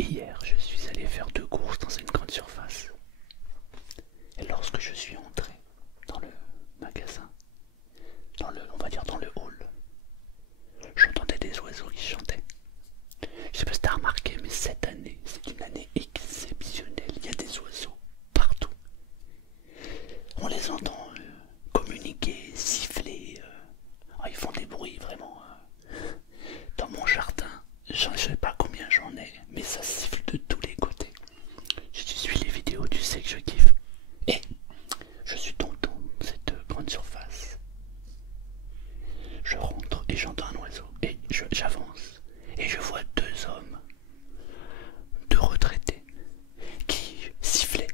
Hier, je suis allé faire 2 courses dans une grande surface. Et lorsque je suis entré dans le magasin, on va dire dans le hall, j'entendais des oiseaux qui chantaient. Je sais pas si t'as remarqué, mais cette année, c'est une année exceptionnelle. Il y a des oiseaux partout. On les entend communiquer, siffler. Ils font des bruits vraiment. Dans mon jardin, je sais pas combien j'en ai, mais ça siffle de tous les côtés. Si tu suis les vidéos, tu sais que je kiffe. Et je suis donc dans cette grande surface. Je rentre et j'entends un oiseau. Et j'avance. Et je vois 2 hommes, 2 retraités, qui sifflaient.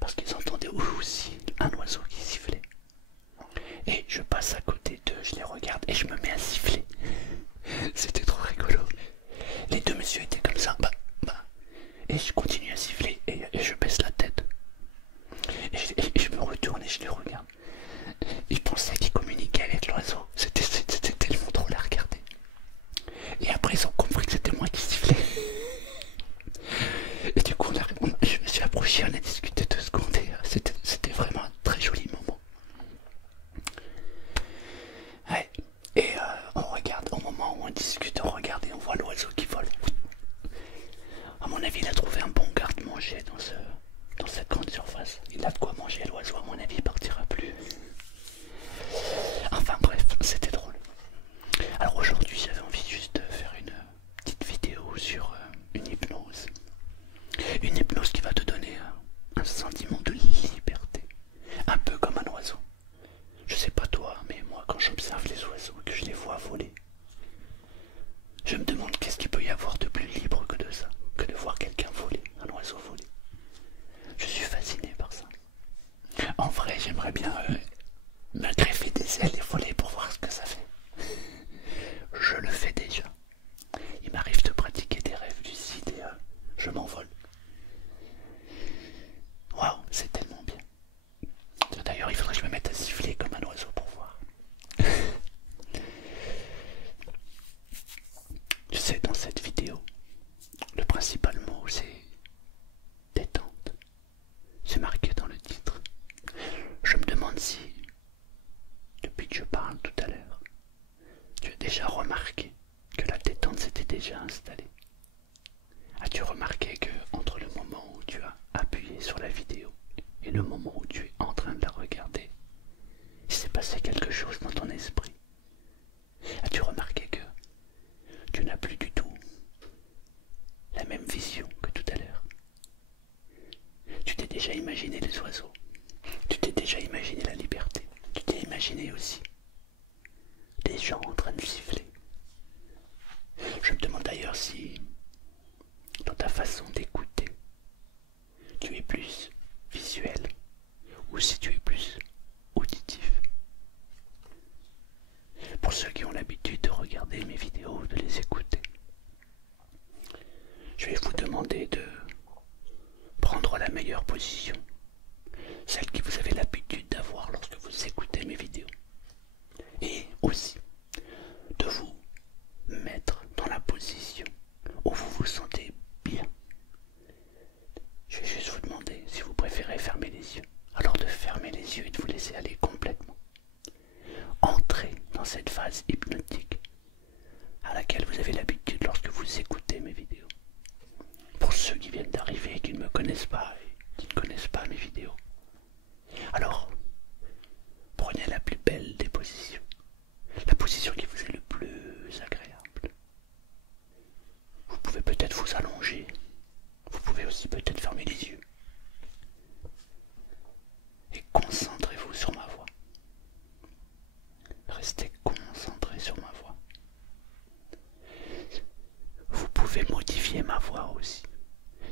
Parce qu'ils entendaient aussi un oiseau qui sifflait. Et je passe à côté d'eux, je les regarde et je me mets à siffler. C'était trop rigolo. Les 2 messieurs étaient comme ça, et je continue à siffler et je baisse la tête. Et je me retourne et je les regarde. Ils pensaient qu'ils communiquaient avec l'oiseau. C'était tellement drôle à regarder. Et après ils ont compris que c'était moi qui sifflais. Et du coup je me suis approché, on a discuté 2 secondes et c'était vraiment un très joli moment. Ouais. Et on regarde, au moment où on discute, on regarde et on voit l'oiseau qui vole. À mon avis, il a trouvé un bon garde-manger dans cette grande surface. Il a de quoi manger, l'oiseau, à mon avis, il partira plus. Enfin bref, c'était drôle. Alors aujourd'hui, j'avais envie juste de faire une petite vidéo sur une hypnose. Une hypnose qui va te donner un sentiment de liberté. Un peu comme un oiseau. Je sais pas toi, mais moi quand j'observe les oiseaux et que je les vois voler, je me demande qu'est-ce qu'il peut y avoir de plus libre que de ça, que de voir quelqu'un voler, un oiseau voler. Je suis fasciné par ça. En vrai, j'aimerais bien me greffer des ailes et voler pour voir ce que ça fait. Je le fais déjà. Il m'arrive de pratiquer des rêves lucides et je m'envole. Waouh, c'est tellement bien. D'ailleurs, il faudrait que je me mette à siffler comme un oiseau pour voir. Tu sais, dans cette vidéo, le principal mot c'est détente. C'est marqué dans le titre. Je me demande si, depuis que je parle tout à l'heure, tu as déjà remarqué que la détente s'était déjà installée. As-tu remarqué que entre le moment où tu as appuyé sur la vidéo et le moment où tu es en train de la regarder, il s'est passé quelque chose dans ton esprit? As-tu remarqué que tu n'as plus du tout la même vision que tout à l'heure? Tu t'es déjà imaginé les oiseaux, tu t'es déjà imaginé la liberté, tu t'es imaginé aussi des gens en train de siffler. Je me demande d'ailleurs si, dans ta façon d'écouter, tu es plus visuel ou si tu es plus auditif. Pour ceux qui ont l'habitude de regarder mes vidéos, de les écouter, je vais vous demander de prendre la meilleure position, celle que vous avez l'habitude d'avoir lorsque vous écoutez mes vidéos, et aussi de vous mettre dans la position où vous vous sentez bien. Je vais juste vous demander si vous préférez fermer les yeux, alors de fermer les yeux et de vous laisser aller complètement. Entrez dans cette phase hypnotique à laquelle vous avez l'habitude lorsque vous écoutez mes vidéos. Pour ceux qui viennent d'arriver et qui ne me connaissent pas et qui ne connaissent pas mes vidéos, alors prenez la plus belle des positions, la position qui vous est le plus agréable. Vous pouvez peut-être vous allonger, vous pouvez aussi peut-être fermer les yeux. Et concentrez-vous sur ma voix. Restez concentré sur ma voix. Vous pouvez modifier ma voix aussi.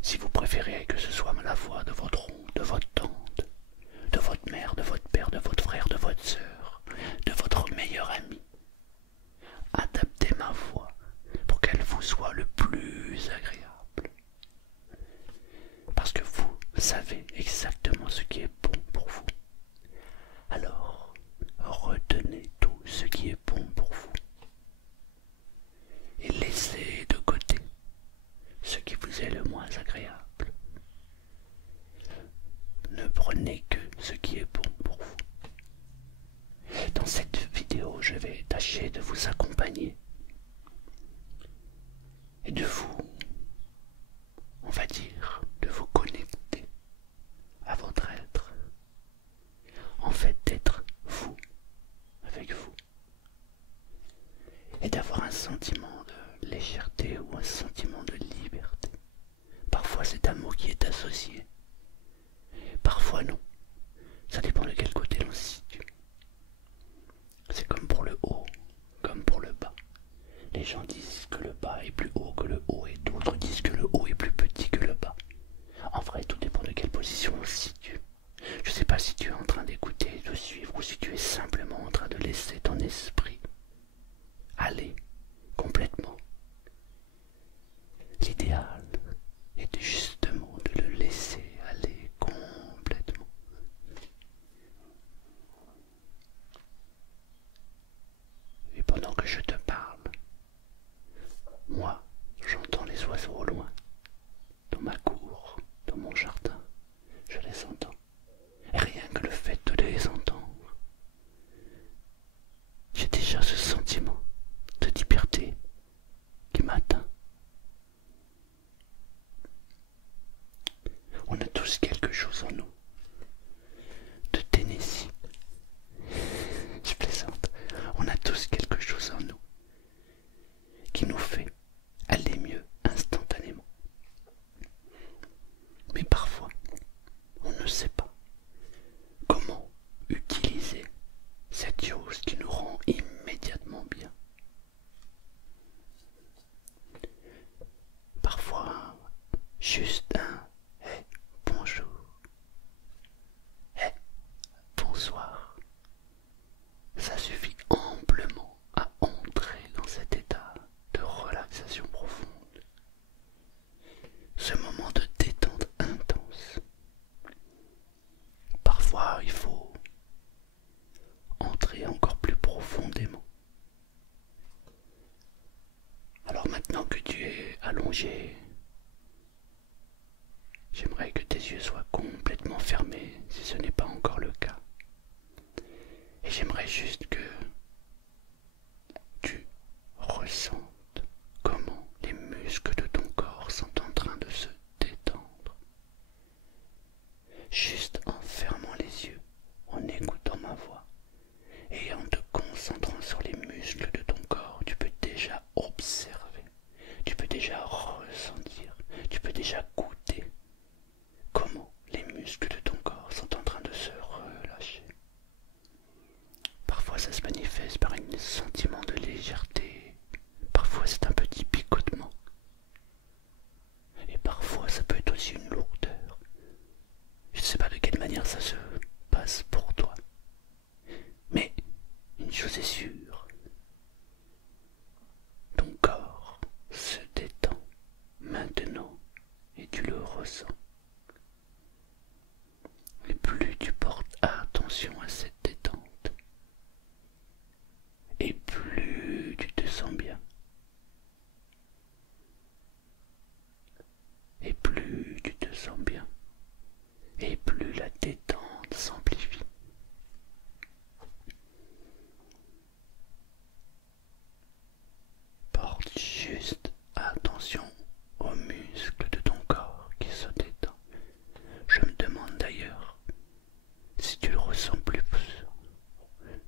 Si vous préférez que ce soit la voix de votre oncle, de votre tante, de votre mère, de votre père, de votre frère, de votre sœur, de votre meilleur ami, adaptez ma voix pour qu'elle vous soit le plus agréable. Parce que vous savez exactement ce qui est bon pour vous. Alors, retenez tout ce qui est bon pour vous. Et laissez de côté ce qui vous un mot qui est associé. Parfois non. Ça dépend de quel côté l'on se situe. C'est comme pour le haut, comme pour le bas. Les gens disent que le bas est plus haut que le haut et d'autres disent que le haut est plus petit que le bas. En vrai, tout dépend de quelle position on se situe. Je ne sais pas si tu es en train d'écouter, de suivre ou si tu es simplement en train de laisser ton esprit aller complètement. L'idéal est justement de le laisser aller complètement. Et pendant que je te parle, moi, j'entends les oiseaux au loin, dans ma cour, dans mon jardin, je les entends. Et rien que le fait de les entendre, j'ai déjà ce sentiment de liberté qui m'atteint. On a tous quelque chose en nous, de Tennessee. Je plaisante. On a tous quelque chose en nous qui nous fait aller mieux instantanément. Mais parfois, on ne sait pas comment utiliser cette chose qui nous rend immédiatement bien. Parfois, juste un hey, bonjour, hey, bonsoir, ça suffit amplement à entrer dans cet état de relaxation profonde. Ce moment de détente intense. Parfois, il faut entrer encore plus profondément. Alors maintenant que tu es allongé, j'aimerais que tes yeux soient complètement fermés si ce n'est pas encore le cas. Et j'aimerais juste que tu ressentes comment les muscles de ton corps sont en train de se détendre. Juste en fermant les yeux, en écoutant ma voix et en te concentrant sur les muscles de ton corps, tu peux déjà observer, tu peux déjà ressentir, tu peux déjà goûter comment les muscles de ton corps sont en train de se relâcher. Parfois ça se manifeste par un sentiment de légèreté, parfois c'est un petit picotement, et parfois ça peut être aussi une lourdeur. Je ne sais pas de quelle manière ça se passe pour toi, mais une chose est sûre, ton corps se détend maintenant et tu le ressens. Et plus tu portes attention à cette détente, et plus tu te sens bien. Et plus tu te sens bien, et plus la détente s'amplifie. Porte juste attention aux muscles de ton corps qui se détendent. Je me demande d'ailleurs si tu le ressens plus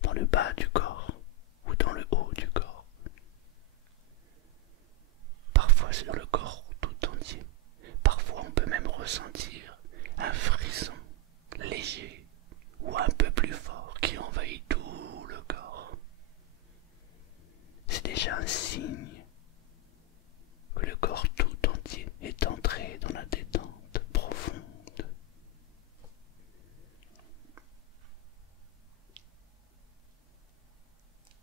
dans le bas du corps ou dans le haut du corps. Parfois c'est dans le corps tout entier. Parfois on peut même ressentir un frisson léger ou un peu plus fort qui envahit tout le corps. C'est déjà un signe que le corps tout entier est entré dans la détente profonde.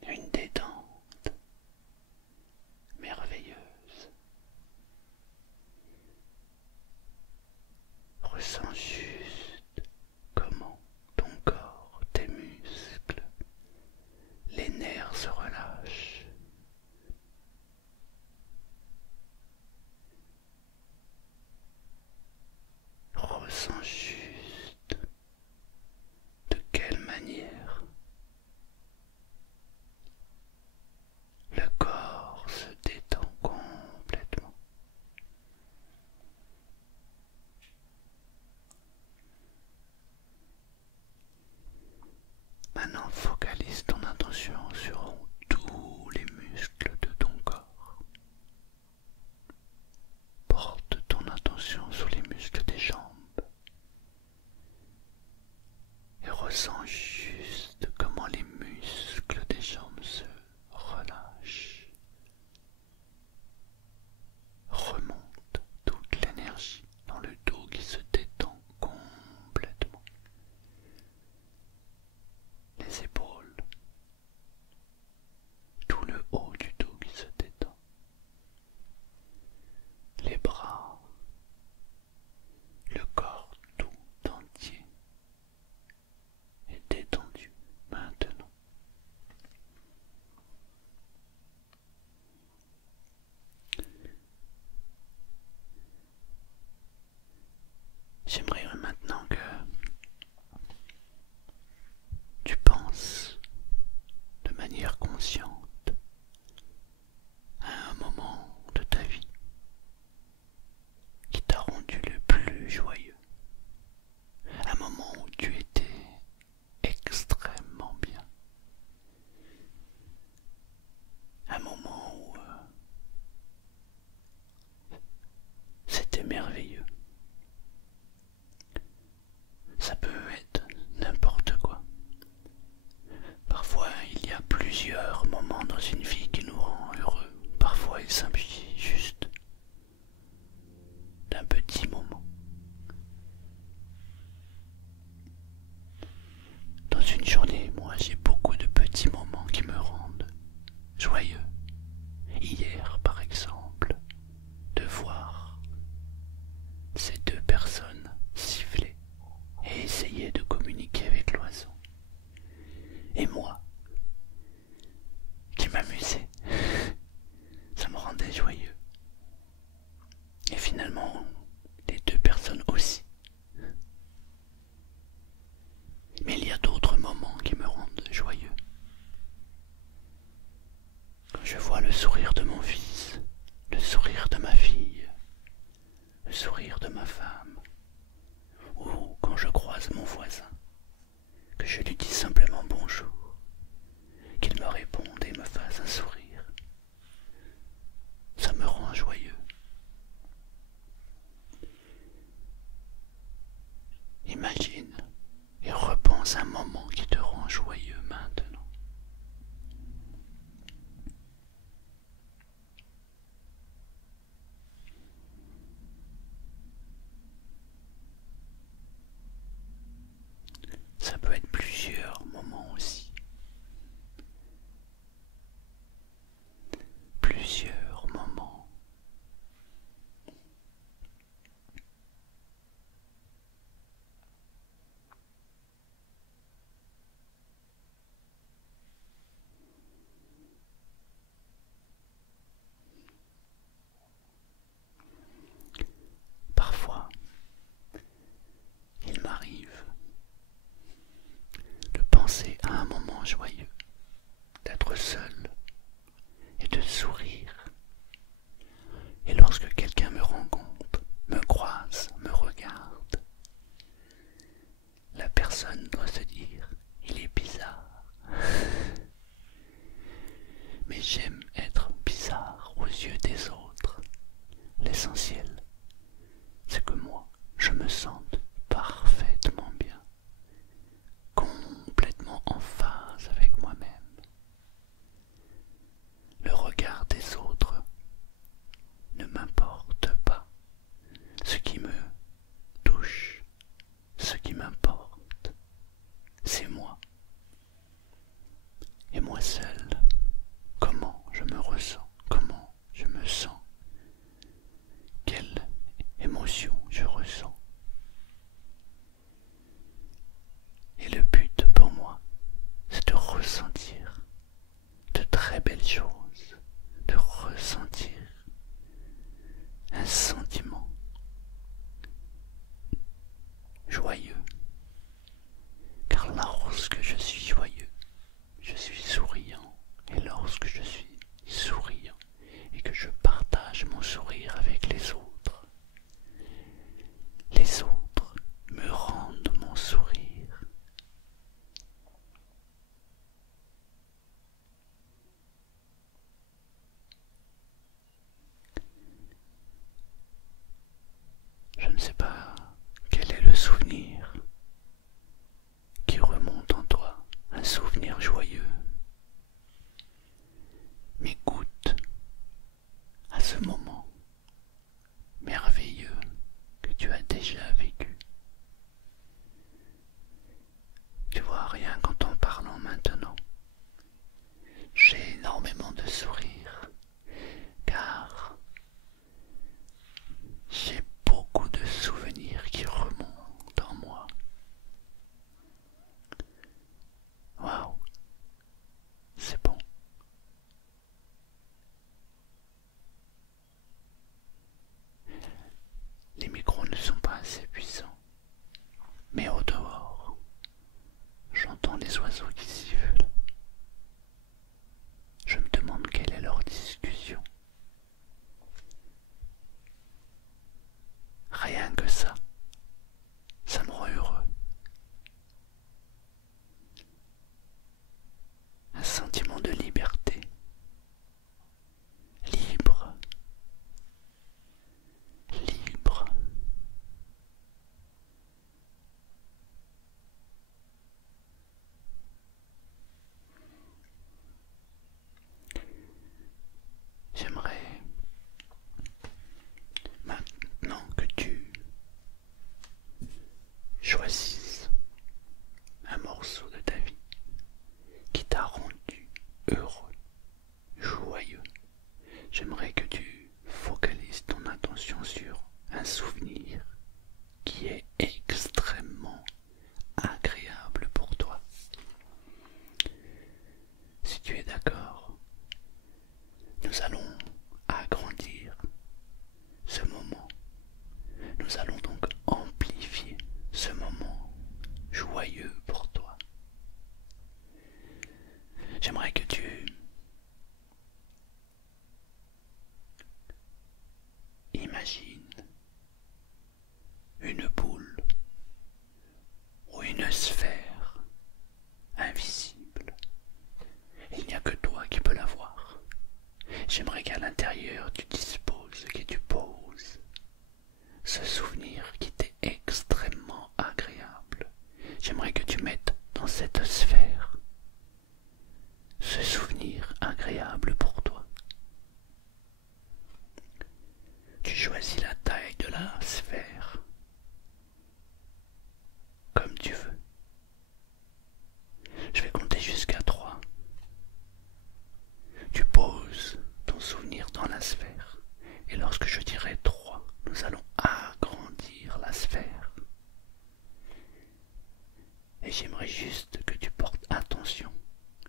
Une détente merveilleuse. merveilleux. Ça peut être n'importe quoi. Parfois, il y a plusieurs moments dans une vie qui nous rend heureux. Parfois, il s'agit juste d'un petit moment. Dans une journée, moi, j'ai beaucoup de petits moments qui me rendent joyeux. Hier, par exemple, de voir ces deux personnes siffler et essayer de communiquer avec l'oiseau. Et moi, qui m'amusais, ça me rendait joyeux. Et finalement, les deux personnes aussi. Mais il y a d'autres moments qui me rendent joyeux. Quand je vois le sourire de mon fils, le sourire de ma fille, le sourire de ma femme, ou quand je croise mon voisin, que je lui dis simplement bonjour, qu'il me réponde et me fasse un sourire, ça me rend joyeux. Imagine et repense un moment qui te rend joyeux maintenant. Ça peut être plusieurs moments aussi. Plusieurs moments. Parfois, il m'arrive de penser à un moment joyeux, d'être seul et de sourire. Et lorsque quelqu'un me rencontre, me croise, me regarde, la personne doit se dire, il est bizarre. Mais j'aime être bizarre aux yeux des autres. L'essentiel, c'est que moi, je me sente parfaitement bien, complètement en phase avec moi-même. Le regard des autres ne m'importe pas. Ce qui me touche, ce qui m'importe, c'est moi. Et moi seul, comment je me ressens, comment je me sens, quelle émotion je ressens. Et le but pour moi, c'est de ressentir de très belles choses, de ressentir un sentiment joyeux. Car lorsque je suis joyeux, je suis souriant. Et lorsque je suis souriant et que je partage mon sourire avec les autres me rendent mon sourire. Je ne sais pas quel est le souvenir qui remonte en toi, un souvenir joyeux. Mais goûte à ce moment merveilleux que tu as déjà vécu. Tu vois, rien qu'en t'en parlant maintenant, j'ai énormément de sourires, car j'ai beaucoup de souvenirs qui remontent en moi. Waouh, c'est bon. Les micros ne sont pas assez puissants, mais au dehors, j'entends les oiseaux qui sifflent. Je me demande quelle est leur discussion. Rien que ça me rend heureux. Un sentiment de liberté. Libre. Libre. focalise ton attention sur un souvenir qui est extrêmement agréable pour toi. Si tu es d'accord, nous allons agrandir ce moment. Nous allons donc amplifier ce moment joyeux pour toi. J'aimerais que tu imagines une boule ou une sphère invisible. Il n'y a que toi qui peux la voir. J'aimerais qu'à l'intérieur tu disposes, que tu poses ce souvenir qui t'est extrêmement agréable. J'aimerais que tu mettes dans cette sphère ce souvenir agréable pour toi. Tu choisis la taille de la sphère comme tu veux. Je vais compter jusqu'à 3. Tu poses ton souvenir dans la sphère et lorsque je dirai 3, nous allons agrandir la sphère. Et j'aimerais juste que tu portes attention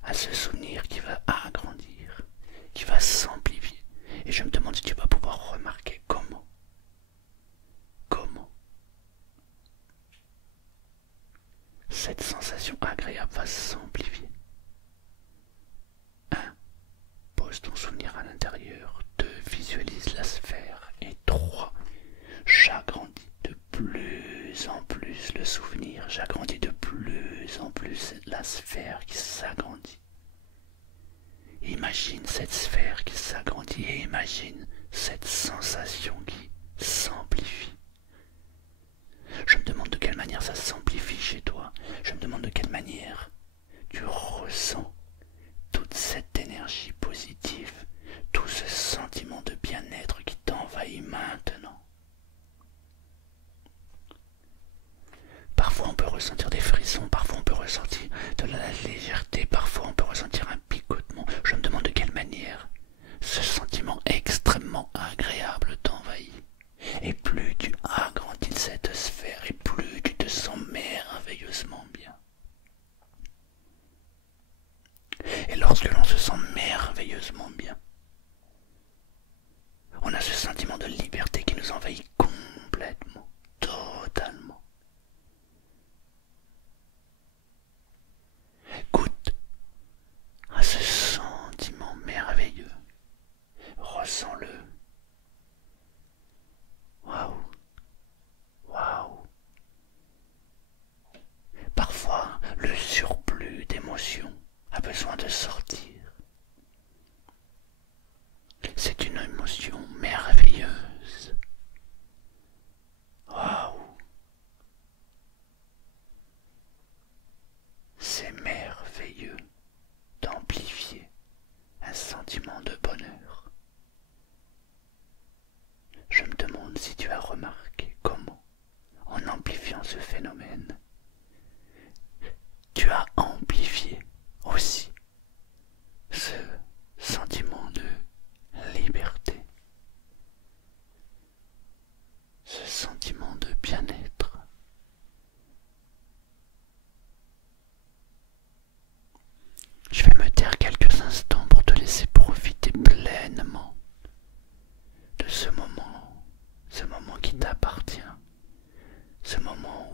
à ce souvenir qui va agrandir, qui va s'amplifier. Et je me demande si tu vas pouvoir remarquer comment cette sensation agréable va s'amplifier. 1. Pose ton souvenir à l'intérieur. 2. Visualise la sphère. Et 3. J'agrandis de plus en plus le souvenir. J'agrandis de plus en plus la sphère qui s'agrandit. Imagine cette sphère qui s'agrandit et imagine cette sensation qui s'amplifie. Je me demande de quelle manière ça s'amplifie chez toi. Je me demande de quelle manière tu ressens toute cette énergie positive, tout ce sentiment de bien-être qui t'envahit maintenant. Parfois on peut ressentir des frissons, parfois on peut ressentir de la légèreté, parfois on peut ressentir un picotement. Je me demande de quelle manière ce sentiment extrêmement agréable t'envahit. Et plus tu agrandis cette sphère, et plus tu te sens merveilleusement bien. Et lorsque l'on se sent merveilleusement bien, on a ce sentiment de liberté qui nous envahit complètement, totalement. Goûte à ce sentiment merveilleux. Ressens-le. Waouh, waouh. Parfois, le surplus d'émotions a besoin de sortir. C'est une émotion merveilleuse. Waouh. C'est merveilleux d'amplifier un sentiment de bonheur. Je me demande si tu as remarqué comment, en amplifiant ce phénomène, tu as amplifié aussi ce sentiment de liberté, ce sentiment de bien-être. Je vais me taire quelques instants pour te laisser profiter pleinement de ce moment qui t'appartient, ce moment